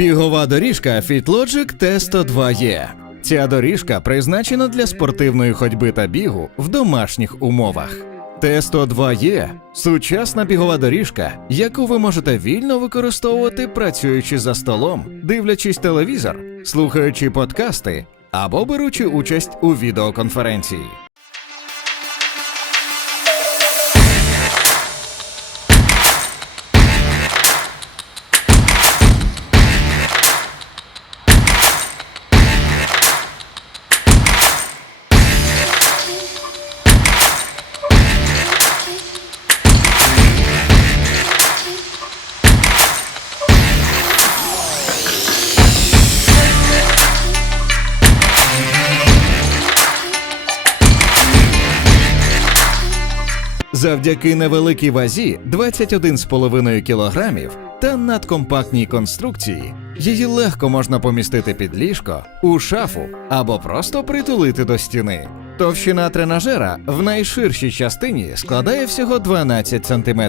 Бігова доріжка FitLogic T102E. Ця доріжка призначена для спортивної ходьби та бігу в домашніх умовах. Т102Е сучасна бігова доріжка, яку ви можете вільно використовувати, працюючи за столом, дивлячись телевізор, слухаючи подкасти або беручи участь у відеоконференції. Завдяки невеликій вазі 21,5 кг та надкомпактній конструкції, її легко можна помістити під ліжко, у шафу або просто притулити до стіни. Товщина тренажера в найширшій частині складає всього 12 см.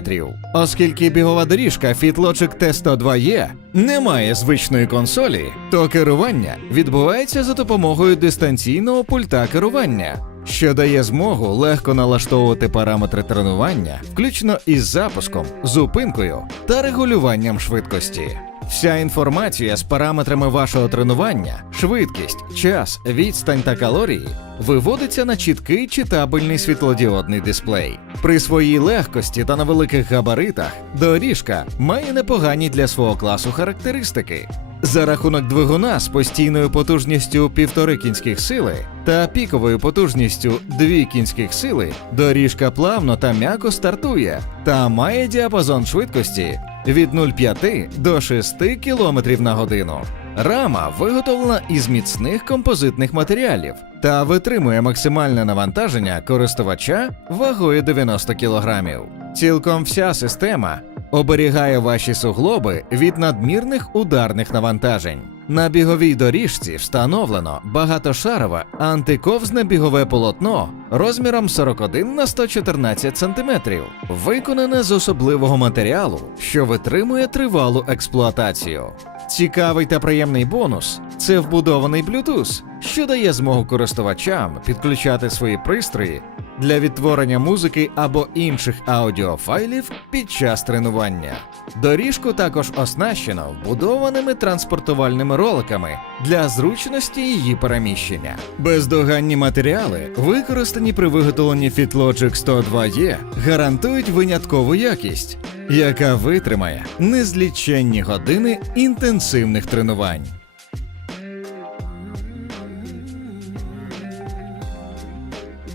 Оскільки бігова доріжка FitLogic T102E не має звичної консолі, то керування відбувається за допомогою дистанційного пульта керування що дає змогу легко налаштовувати параметри тренування, включно із запуском, зупинкою та регулюванням швидкості. Вся інформація з параметрами вашого тренування, швидкість, час, відстань та калорії виводиться на чіткий читабельний світлодіодний дисплей. При своїй легкості та на великих габаритах доріжка має непогані для свого класу характеристики. За рахунок двигуна з постійною потужністю півтори кінських сили та піковою потужністю дві кінських сили, доріжка плавно та м'яко стартує та має діапазон швидкості від 0,5 до 6 км на годину. Рама виготовлена із міцних композитних матеріалів та витримує максимальне навантаження користувача вагою 90 кг. Цілком вся система оберігає ваші суглоби від надмірних ударних навантажень. На біговій доріжці встановлено багатошарове антиковзне бігове полотно розміром 41 на 114 см, виконане з особливого матеріалу, що витримує тривалу експлуатацію. Цікавий та приємний бонус це вбудований Bluetooth, що дає змогу користувачам підключати свої пристрої для відтворення музики або інших аудіофайлів під час тренування. Доріжку також оснащено вбудованими транспортувальними роликами для зручності її переміщення. Бездоганні матеріали, використані при виготовленні FitLogic 102E, гарантують виняткову якість, яка витримає незліченні години інтенсивних тренувань.